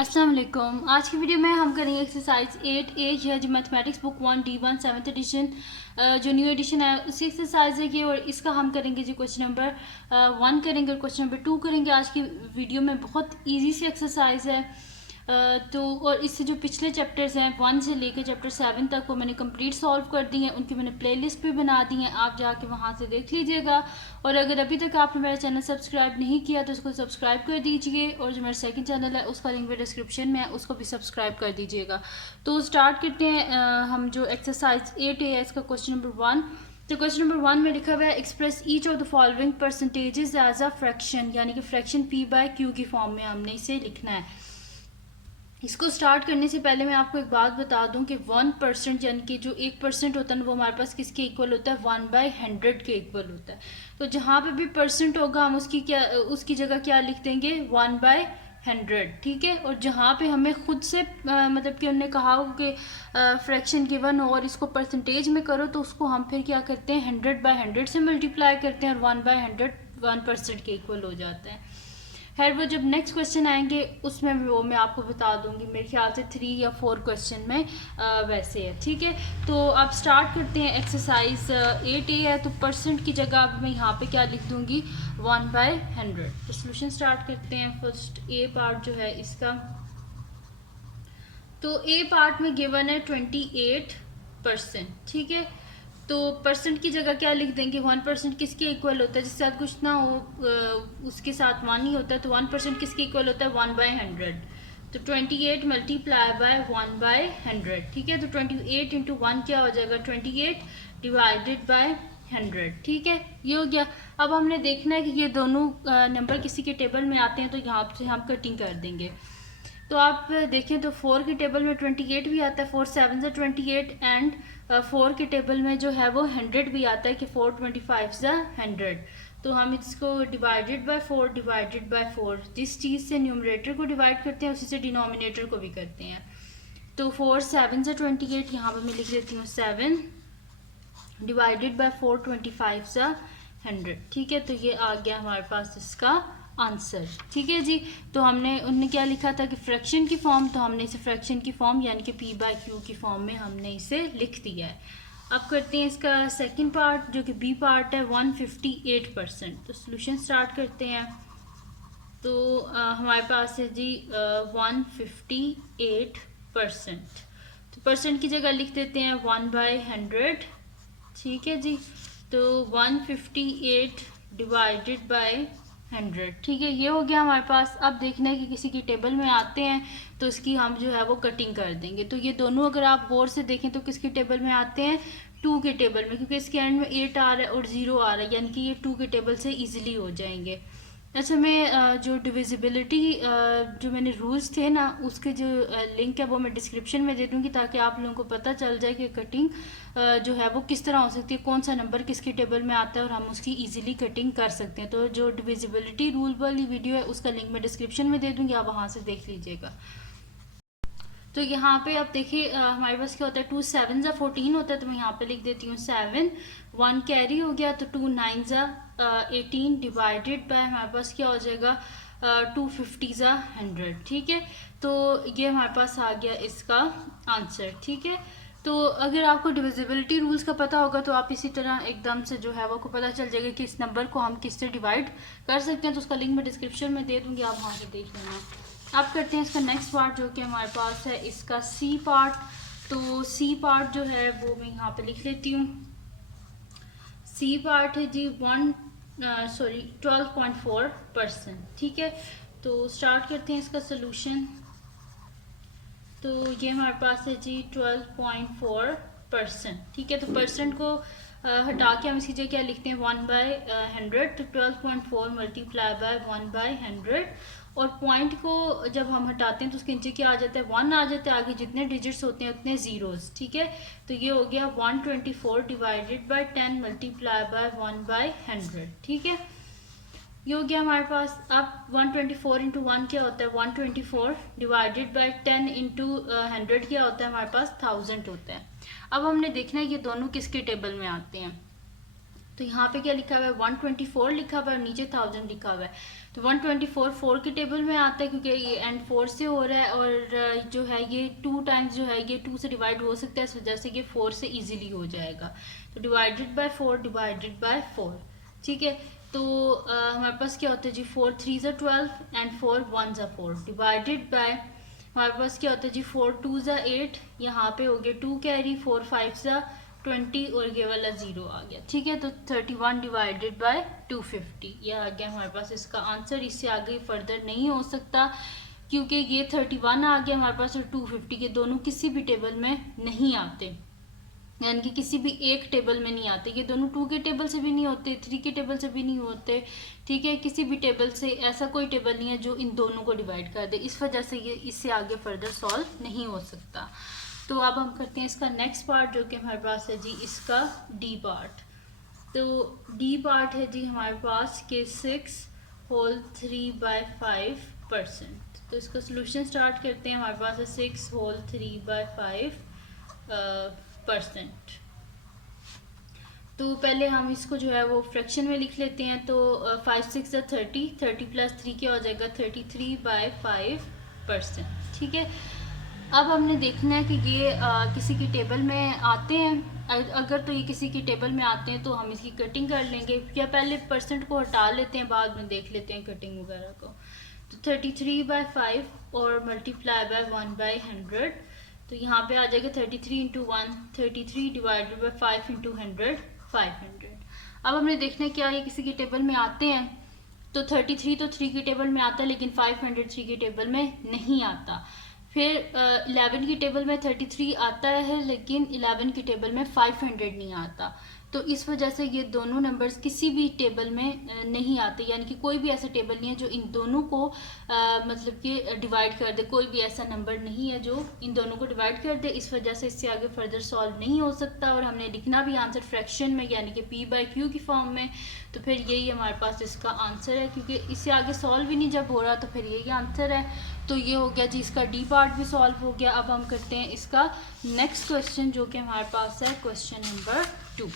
अस्सलाम वालेकुम। आज की वीडियो में हम करेंगे एक्सरसाइज 8A है जो mathematics book 1 D1 7th edition जो न्यू एडिशन है उसी एक्सरसाइज है ये, और इसका हम करेंगे जी क्वेश्चन नंबर 1 करेंगे और क्वेश्चन नंबर 2 करेंगे। आज की वीडियो में बहुत इजी सी एक्सरसाइज है। तो और इससे जो पिछले चैप्टर्स हैं 1 से लेकर चैप्टर 7 तक वो मैंने कंप्लीट सॉल्व कर दी हैं, उनकी मैंने प्लेलिस्ट भी बना दी हैं, आप जाके वहाँ से देख लीजिएगा। और अगर अभी तक आपने मेरा चैनल सब्सक्राइब नहीं किया तो उसको सब्सक्राइब कर दीजिए, और जो मेरा सेकंड चैनल है उसका लिंक भी डिस्क्रिप्शन में है, उसको भी सब्सक्राइब कर दीजिएगा। तो स्टार्ट करते हैं हम जो एक्सरसाइज 8A है इसका क्वेश्चन नंबर 1। तो क्वेश्चन नंबर 1 में लिखा हुआ है express each of the following percentages as a fraction, यानी कि फ्रैक्शन P/Q की फॉर्म में हमने इसे लिखना है। इसको स्टार्ट करने से पहले मैं आपको एक बात बता दूं कि 1% यानी कि जो 1% होता है ना वो हमारे पास किसके इक्वल होता है, 1/100 के इक्वल होता है। तो जहाँ पे भी परसेंट होगा हम उसकी जगह क्या लिख देंगे, 1/100, ठीक है। और जहाँ पे हमें खुद से मतलब कि हमने कहा हो कि फ्रैक्शन गिवन हो और इसको परसेंटेज में करो, तो उसको हम फिर क्या करते हैं, 100/100 से मल्टीप्लाई करते हैं और 1/100 1% के इक्वल हो जाता है। खैर वो जब नेक्स्ट क्वेश्चन आएंगे उसमें वो मैं आपको बता दूंगी, मेरे ख्याल से 3 या 4 क्वेश्चन में वैसे है, ठीक है। तो अब स्टार्ट करते हैं। एक्सरसाइज 8A है तो परसेंट की जगह अब मैं यहाँ पे क्या लिख दूंगी, 1/100। तो सोल्यूशन स्टार्ट करते हैं। फर्स्ट ए पार्ट जो है इसका, तो ए पार्ट में गिवन है 28%, ठीक है। तो परसेंट की जगह क्या लिख देंगे, 1% किसके इक्वल होता है, जिसके साथ कुछ ना हो उसके साथ 1 ही होता है। तो 1% किसके इक्वल होता है, 1/100। तो 28 मल्टीप्लाई बाय 1/100, ठीक है। तो 28 इंटू 1 क्या हो जाएगा, 28 डिवाइडेड बाय 100, ठीक है। ये हो गया। अब हमने देखना है कि ये दोनों नंबर किसी के टेबल में आते हैं, तो यहाँ से हम कटिंग कर देंगे। तो आप देखें तो 4 के टेबल में 28 भी आता है, 4 7 से 28, एंड 4 के टेबल में जो है वो 100 भी आता है कि 4 25 से 100। तो हम इसको डिवाइडेड बाय 4 जिस चीज़ से न्यूमरेटर को डिवाइड करते हैं उसी से डिनोमिनेटर को भी करते हैं। तो 4 7 से 28, यहाँ पर मैं लिख देती हूँ 7 डिवाइडेड बाय 4 25 से 100, ठीक है। तो ये आ गया हमारे पास इसका आंसर, ठीक है जी। तो उनने क्या लिखा था कि फ्रैक्शन की फॉर्म, तो हमने इसे फ्रैक्शन की फॉर्म यानी कि P/Q की फॉर्म में हमने इसे लिख दिया है। अब करते हैं इसका सेकंड पार्ट जो कि बी पार्ट है, 158%। तो सोल्यूशन स्टार्ट करते हैं। तो हमारे पास है जी 158%। तो परसेंट की जगह लिख देते हैं 1/100, ठीक है जी। तो 158 डिवाइडेड बाय 100, ठीक है। ये हो गया हमारे पास। अब देखना है कि किसी की टेबल में आते हैं तो इसकी हम जो है वो कटिंग कर देंगे। तो ये दोनों अगर आप गौर से देखें तो किसके टेबल में आते हैं, 2 के टेबल में, क्योंकि इसके एंड में 8 आ रहा है और 0 आ रहा है, यानी कि ये 2 के टेबल से ईजिली हो जाएंगे। अच्छा, मैं जो डिविजिबिलिटी जो मैंने रूल्स थे ना उसके जो लिंक है वो मैं डिस्क्रिप्शन में दे दूँगी, ताकि आप लोगों को पता चल जाए कि कटिंग जो है वो किस तरह हो सकती है, कौन सा नंबर किसके टेबल में आता है और हम उसकी इजीली कटिंग कर सकते हैं। तो जो डिविजिबिलिटी रूल वाली वीडियो है उसका लिंक मैं डिस्क्रिप्शन में दे दूँगी, आप वहाँ से देख लीजिएगा। तो यहाँ पे आप देखिए हमारे पास क्या होता है, 2 7 जा 14 होता है, तो मैं यहाँ पे लिख देती हूँ 7, 1 कैरी हो गया, तो 2 9 जा 18 डिवाइडेड बाय हमारे पास क्या हो जाएगा 250 जा 100, ठीक है। तो ये हमारे पास आ गया इसका आंसर, ठीक है। तो अगर आपको डिविजिबिलिटी रूल्स का पता होगा तो आप इसी तरह एकदम से जो है वो आपको पता चल जाएगा कि इस नंबर को हम किससे डिवाइड कर सकते हैं। तो उसका लिंक मैं डिस्क्रिप्शन में दे दूँगी, आप वहाँ से देख लेना। अब करते हैं इसका नेक्स्ट पार्ट जो कि हमारे पास है इसका सी पार्ट। तो सी पार्ट जो है वो मैं यहाँ पे लिख लेती हूँ। सी पार्ट है जी 12.4%, ठीक है। तो स्टार्ट करते हैं इसका सोल्यूशन। तो ये हमारे पास है जी 12.4%, ठीक है। तो परसेंट को हटा के हम इसकी जगह क्या लिखते हैं, 1/100। तो 12.4 मल्टीप्लाई बाय 1/100, और पॉइंट को जब हम हटाते हैं तो उसके नीचे क्या आ जाता है, 1 आ जाता है, आगे जितने डिजिट्स होते हैं उतने जीरोस, ठीक है। तो ये हो गया 124 डिवाइडेड बाय 10 मल्टीप्लाई बाय 1/100, ठीक है। ये हो गया हमारे पास। अब 124 इंटू 1 क्या होता है, 124 डिवाइडेड बाय 10 इंटू 100 क्या होता है हमारे पास, 1000 होता है। अब हमने देखना है ये दोनों किसके टेबल में आते हैं। तो यहाँ पे क्या लिखा हुआ है, 124 लिखा हुआ है और नीचे 1000 लिखा हुआ है। तो 124 4 के टेबल में आता है क्योंकि ये एंड 4 से हो रहा है, और जो है ये 2 टाइम्स जो है ये 2 से डिवाइड हो सकता है, इस वजह से ये 4 से इजीली हो जाएगा। तो डिवाइडेड बाय 4 ठीक है। तो हमारे पास क्या होता है जी, 4 3 ज़ा 12 एंड 4 1 ज़ा 4 डिवाइडेड बाय हमारे पास क्या होता है जी, 4 2 ज़ा 8, यहाँ पे हो गया 2 कैरी, 4 5 ज़ा 20 और ये वाला 0 आ गया। ठीक है, तो 31 डिवाइडेड बाय 250 ये आ गया हमारे पास इसका आंसर। इससे आगे फर्दर नहीं हो सकता क्योंकि ये 31 आ गया हमारे पास और 250 के दोनों किसी भी टेबल में नहीं आते, यानी कि किसी भी एक टेबल में नहीं आते। ये दोनों 2 के टेबल से भी नहीं होते, 3 के टेबल से भी नहीं होते। ठीक है, किसी भी टेबल से ऐसा कोई टेबल नहीं है जो इन दोनों को डिवाइड कर दे, इस वजह से ये इससे आगे फर्दर सॉल्व नहीं हो सकता। तो अब हम करते हैं इसका नेक्स्ट पार्ट जो कि हमारे पास है जी इसका डी पार्ट। तो डी पार्ट है जी हमारे पास के 6 होल 3/5%। तो इसका सोल्यूशन स्टार्ट करते हैं। हमारे पास है 6 होल 3/5%। तो पहले हम इसको जो है वो फ्रैक्शन में लिख लेते हैं। तो 5 6 ज़ा 30, 30 प्लस 3 क्या हो जाएगा 33/5%। ठीक है, अब हमने देखना है कि ये किसी की टेबल में आते हैं। अगर तो ये किसी की टेबल में आते हैं तो हम इसकी कटिंग कर लेंगे, या पहले परसेंट को हटा लेते हैं, बाद में देख लेते हैं कटिंग वगैरह को। तो 33/5 और मल्टीप्लाई बाय 1/100, तो यहाँ पे आ जाएगा 33 इंटू 1, 33 डिवाइडेड बाई 5 इंटू 100 500। अब हमने देखना है क्या ये किसी की टेबल में आते हैं। तो 33 तो 3 की टेबल में आता है लेकिन 500 3 की टेबल में नहीं आता। फिर 11 की टेबल में 33 आता है लेकिन 11 की टेबल में 500 नहीं आता। तो इस वजह से ये दोनों नंबर्स किसी भी टेबल में नहीं आते, यानी कि कोई भी ऐसा टेबल नहीं है जो इन दोनों को मतलब कि डिवाइड कर दे। कोई भी ऐसा नंबर नहीं है जो इन दोनों को डिवाइड कर दे, इस वजह से इससे आगे फर्दर सॉल्व नहीं हो सकता। और हमने लिखना भी आंसर फ्रैक्शन में, यानी कि p/q की फॉर्म में। तो फिर यही हमारे पास इसका आंसर है, क्योंकि इससे आगे सॉल्व भी नहीं जब हो रहा तो फिर यही आंसर है। तो ये हो गया जी इसका डी पार्ट भी सॉल्व हो गया। अब हम करते हैं इसका नेक्स्ट क्वेश्चन जो कि हमारे पास है क्वेश्चन नंबर 2।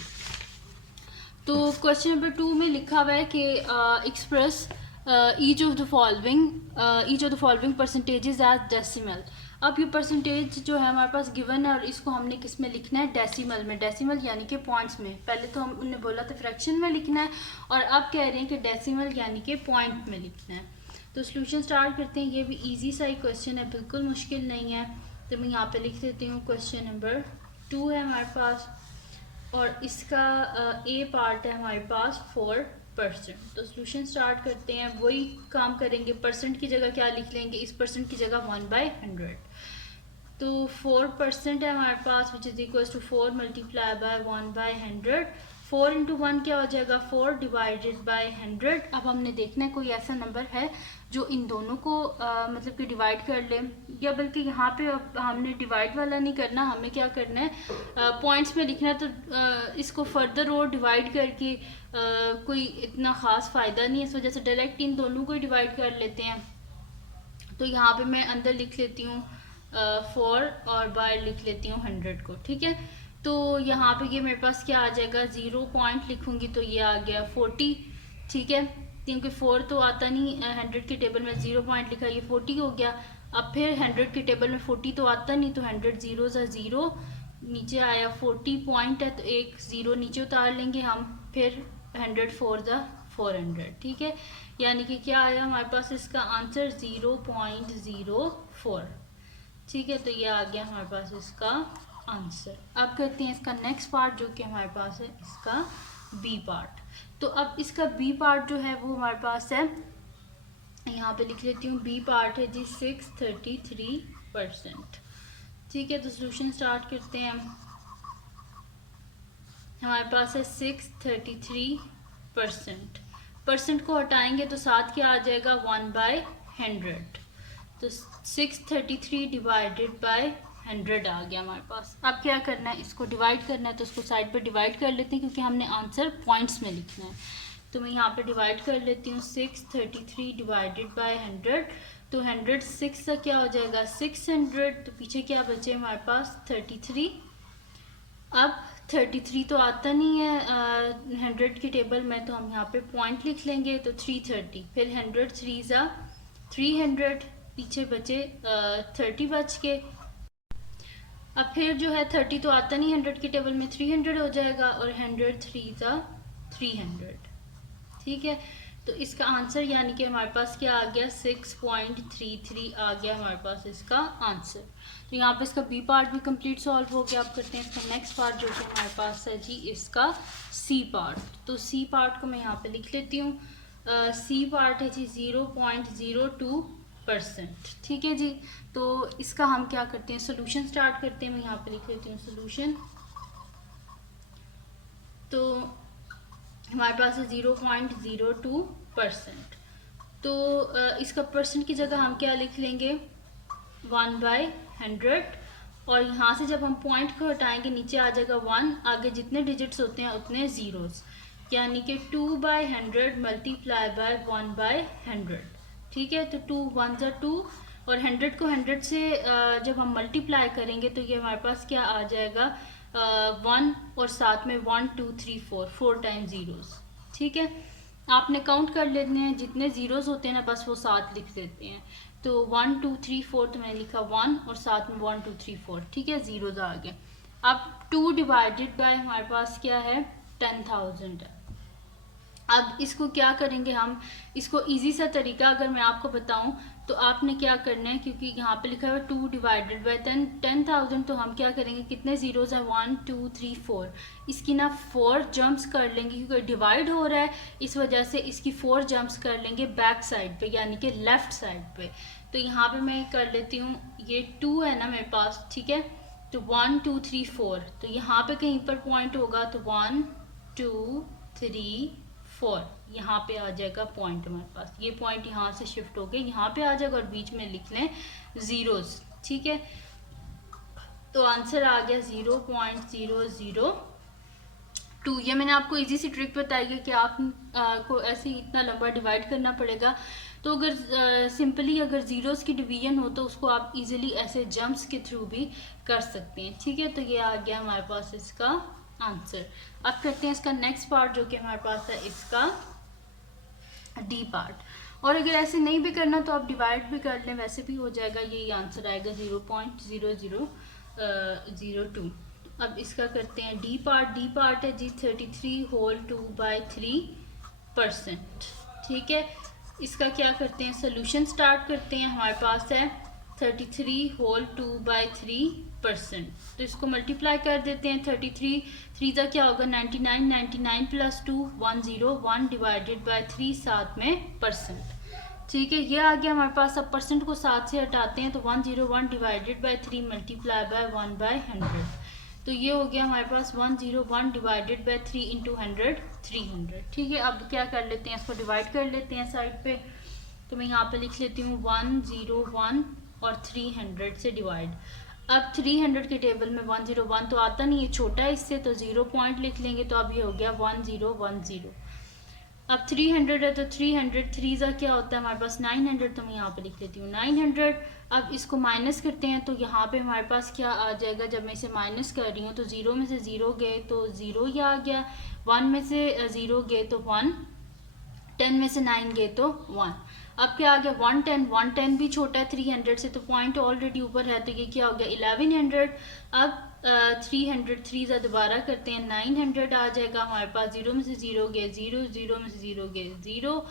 तो क्वेश्चन नंबर 2 में लिखा हुआ है कि express each of the following percentages as decimal. अब ये परसेंटेज जो है हमारे पास गिवन है और इसको हमने किस में लिखना है, डेसिमल में। डेसिमल यानी कि पॉइंट्स में। पहले तो हम उन्हें बोला था फ्रैक्शन में लिखना है और अब कह रहे हैं कि डेसिमल यानी कि पॉइंट में लिखना है। तो सोल्यूशन स्टार्ट करते हैं। ये भी इजी सा ही क्वेश्चन है, बिल्कुल मुश्किल नहीं है। तो मैं यहाँ पे लिख देती हूँ क्वेश्चन नंबर 2 है हमारे पास, और इसका ए पार्ट है हमारे पास 4%। तो सोल्यूशन स्टार्ट करते हैं। वही काम करेंगे, परसेंट की जगह क्या लिख लेंगे, इस परसेंट की जगह 1/100। तो 4% है हमारे पास which is equal to 4 multiply by 1/100। 4 into 1 क्या हो जाएगा 4 डिवाइडेड बाय 100। अब हमने देखना है कोई ऐसा नंबर है जो इन दोनों को मतलब कि डिवाइड कर ले, या बल्कि यहाँ पे हमने डिवाइड वाला नहीं करना, हमें क्या करना है पॉइंट्स में लिखना है। तो इसको फर्दर और डिवाइड करके कोई इतना ख़ास फ़ायदा नहीं है, इस वजह से डायरेक्ट इन दोनों को ही डिवाइड कर लेते हैं। तो यहाँ पे मैं अंदर लिख लेती हूँ 4 और बाहर लिख लेती हूँ 100 को। ठीक है, तो यहाँ पे ये मेरे पास क्या आ जाएगा 0 पॉइंट लिखूँगी तो ये आ गया 40। ठीक है, क्योंकि 4 तो आता नहीं, 100 के टेबल में 0 पॉइंट लिखा, ये 40 हो गया। अब फिर 100 के टेबल में 40 तो आता नहीं, तो 100 0 ज़ा 0 नीचे आया, 40 पॉइंट है तो एक 0 नीचे उतार लेंगे हम, फिर 100 4 ज़ा 400। ठीक है, यानी कि क्या आया हमारे पास इसका आंसर 0.04। ठीक है, तो ये आ गया हमारे पास इसका आंसर। अब करते हैं इसका नेक्स्ट पार्ट जो कि हमारे पास है इसका बी पार्ट। तो अब इसका बी पार्ट जो है वो हमारे पास है, यहाँ पे लिख लेती हूँ बी पार्ट है जी 633%। ठीक है, तो सोल्यूशन स्टार्ट करते हैं। हमारे पास है 633%। परसेंट को हटाएंगे तो साथ क्या आ जाएगा 1/100। तो 633 डिवाइडेड बाय 100 आ गया हमारे पास। अब क्या करना है, इसको डिवाइड करना है, तो उसको साइड पर डिवाइड कर लेते हैं क्योंकि हमने आंसर पॉइंट्स में लिखना है। तो मैं यहाँ पे डिवाइड कर लेती हूँ 633 डिवाइडेड बाय 100। तो 100 6 से क्या हो जाएगा 600, तो पीछे क्या बचे हमारे पास 33। अब 33 तो आता नहीं है 100 की टेबल में, तो हम यहाँ पे पॉइंट लिख लेंगे, तो 330, फिर 100 3 ज़ा 300, पीछे बचे 30 बच के। अब फिर जो है 30 तो आता नहीं 100 की टेबल में, 300 हो जाएगा, और 100 3 ज़ा 300, ठीक है। तो इसका आंसर यानी कि हमारे पास क्या आ गया, 6.33 आ गया हमारे पास इसका आंसर। तो यहाँ पे इसका बी पार्ट भी कंप्लीट सॉल्व हो गया। आप करते हैं इसका नेक्स्ट पार्ट जो कि हमारे पास है जी इसका सी पार्ट। तो सी पार्ट को मैं यहाँ पे लिख लेती हूँ। सी पार्ट है जी 0.02%, ठीक है जी। तो इसका हम क्या करते हैं, सोल्यूशन स्टार्ट करते हैं। मैं यहाँ पे लिख लेती हूँ सोल्यूशन। तो हमारे पास है 0.02%। तो इसका परसेंट की जगह हम क्या लिख लेंगे, 1/100, और यहाँ से जब हम पॉइंट को हटाएंगे नीचे आ जाएगा 1, आगे जितने डिजिट्स होते हैं उतने ज़ीरोज़, यानी कि 2/100 मल्टीप्लाई बाय 1/100, ठीक है। तो 2 1 ज़ा 2, और 100 को 100 से जब हम मल्टीप्लाई करेंगे तो ये हमारे पास क्या आ जाएगा, 1 और साथ में 1 2 3 4 टाइम ज़ीरोज़, ठीक है। आपने काउंट कर लेते हैं, जितने ज़ीरोज़ होते हैं ना बस वो साथ लिख देते हैं। तो 1 2 3 4 तो मैंने लिखा 1, और साथ में 1 2 3 4, ठीक है, ज़ीरोज़ आ गए। अब 2 डिवाइडेड बाय हमारे पास क्या है, 10,000 है। अब इसको क्या करेंगे हम, इसको इजी सा तरीका अगर मैं आपको बताऊं तो आपने क्या करना है, क्योंकि यहाँ पे लिखा है 2 डिवाइडेड बाय 10,000, तो हम क्या करेंगे, कितने ज़ीरोज़ हैं, 1 2 3 4, इसकी ना 4 जंप्स कर लेंगे, क्योंकि डिवाइड हो रहा है इस वजह से इसकी 4 जंप्स कर लेंगे बैक साइड पे, यानी कि लेफ़्ट साइड पे। तो यहाँ पे मैं कर लेती हूँ, ये 2 है ना मेरे पास, ठीक है। तो 1 2 3 4, तो यहाँ पे कहीं पर पॉइंट होगा, तो 1 2 3 4 यहाँ पे आ जाएगा पॉइंट हमारे पास। ये पॉइंट यहाँ से शिफ्ट होके यहाँ पे आ जाएगा, और बीच में लिख लें ज़ीरोज़, ठीक है। तो आंसर आ गया 0.002। ये मैंने आपको इजी सी ट्रिक बताई है कि आप को ऐसे ही इतना लंबा डिवाइड करना पड़ेगा। तो अगर सिंपली अगर ज़ीरोज़ की डिवीजन हो तो उसको आप इजीली ऐसे जंप्स के थ्रू भी कर सकते हैं, ठीक है। तो ये आ गया हमारे पास इसका आंसर। अब करते हैं इसका नेक्स्ट पार्ट जो कि हमारे पास है इसका डी पार्ट। और अगर ऐसे नहीं भी करना तो आप डिवाइड भी कर लें, वैसे भी हो जाएगा, यही आंसर आएगा 0.0002। अब इसका करते हैं डी पार्ट। डी पार्ट है जी 33 होल 2/3%, ठीक है। इसका क्या करते हैं, सोल्यूशन स्टार्ट करते हैं। हमारे पास है 33 होल 2/3%, तो इसको मल्टीप्लाई कर देते हैं। 33 3 का क्या होगा, 99, 99 प्लस 2 101 डिवाइडेड बाय 3, साथ में परसेंट, ठीक है। ये आ गया हमारे पास। अब परसेंट को साथ से हटाते हैं, तो 101 डिवाइडेड बाय 3 मल्टीप्लाई बाय 1/100, तो ये हो गया हमारे पास 101 डिवाइडेड बाय 3 इंटू 100 300, ठीक है। अब क्या कर लेते हैं, इसको डिवाइड कर लेते हैं साइड पे। तो मैं यहाँ पे लिख लेती हूँ 101 और 300 से डिवाइड। अब 300 के टेबल में 101 तो आता नहीं है, छोटा है इससे, तो 0 पॉइंट लिख लेंगे, तो अब ये हो गया 1010। अब 300 है तो 300 3 का क्या होता है हमारे पास 900, तो मैं यहाँ पे लिख लेती हूँ 900। अब इसको माइनस करते हैं, तो यहाँ पे हमारे पास क्या आ जाएगा, जब मैं इसे माइनस कर रही हूँ तो 0 में से 0 गए तो 0 ही आ गया, 1 में से 0 गए तो 1, 10 में से 9 गए तो 1। अब क्या आ गया 110, 110 भी छोटा है 300 से, तो पॉइंट ऑलरेडी ऊपर है, तो ये क्या हो गया 1100। अब 300 3 का दोबारा करते हैं, 900 आ जाएगा हमारे पास। 0 में से 0 गए 0, 0 में से 0 गए 0,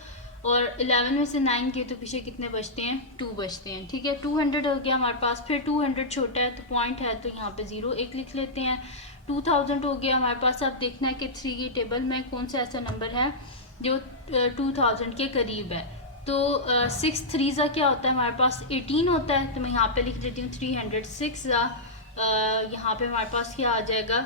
और 11 में से 9 गए तो पीछे कितने बचते हैं, 2 बचते हैं, ठीक है। 200 हो गया हमारे पास। फिर 200 छोटा है तो पॉइंट है, तो यहाँ पे 0 1 लिख लेते हैं। 2000 हो गया हमारे पास। अब देखना है कि 3 की टेबल में कौन सा ऐसा नंबर है जो 2000 के करीब है। तो 6 3 का क्या होता है हमारे पास 18 होता है, तो मैं यहाँ पे लिख देती हूँ 306 का। यहाँ पे हमारे पास क्या आ जाएगा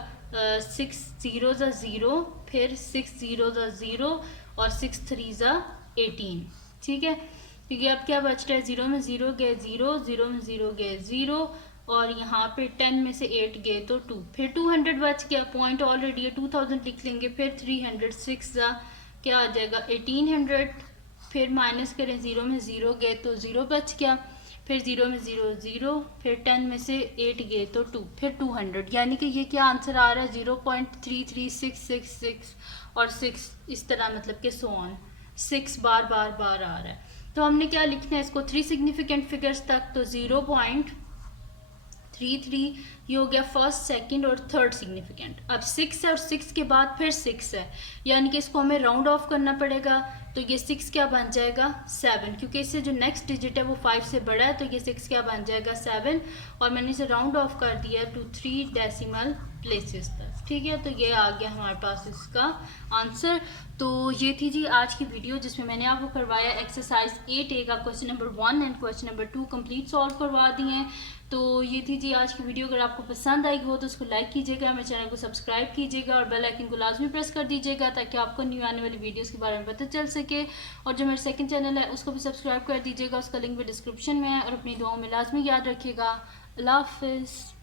6 0 ज़ा 0, फिर 6 0 ज़ा 0, और 6 3 ज़ा 18, ठीक है। क्योंकि अब क्या बच रहा है, 0 में 0 गए 0, 0 में 0 गए 0, और यहाँ पे 10 में से 8 गए तो 2, फिर 200 बच गया, पॉइंट ऑलरेडी है 2000 लिख लेंगे। फिर 306 ज़ा क्या आ जाएगा 1800, फिर माइनस करें 0 में 0 गए तो 0 बच गया। फिर 0 में 0 0, फिर 10 में से 8 गए तो 2, फिर 200, यानी कि ये क्या आंसर आ रहा है 0.33666 और 6 इस तरह, मतलब कि सो ऑन 6 बार बार बार आ रहा है। तो हमने क्या लिखना है इसको 3 सिग्निफिकेंट फिगर्स तक, तो 0.33 ये हो गया फर्स्ट, सेकंड और थर्ड सिग्निफिकेंट। अब 6 है और 6 के बाद फिर 6 है, यानी कि इसको हमें राउंड ऑफ करना पड़ेगा। तो ये 6 क्या बन जाएगा 7, क्योंकि इससे जो नेक्स्ट डिजिट है वो 5 से बड़ा है, तो ये 6 क्या बन जाएगा 7, और मैंने इसे राउंड ऑफ कर दिया टू 3 डेसिमल प्लेसेस तक। ठीक है, तो ये आ गया हमारे पास इसका आंसर। तो ये थी जी आज की वीडियो जिसमें मैंने आपको करवाया एक्सरसाइज 8A का question number 1 and question number 2 complete solve करवा दिए हैं। तो ये थी जी आज की वीडियो। अगर आपको पसंद आई हो तो उसको लाइक कीजिएगा, मेरे चैनल को सब्सक्राइब कीजिएगा और बेल आइकन को लाजमी प्रेस कर दीजिएगा ताकि आपको न्यू आने वाली वीडियोस के बारे में पता चल सके। और जो मेरा सेकंड चैनल है उसको भी सब्सक्राइब कर दीजिएगा, उसका लिंक भी डिस्क्रिप्शन में है। और अपनी दुआओं में लाजमी याद रखिएगा। अल्लाह हाफिज़।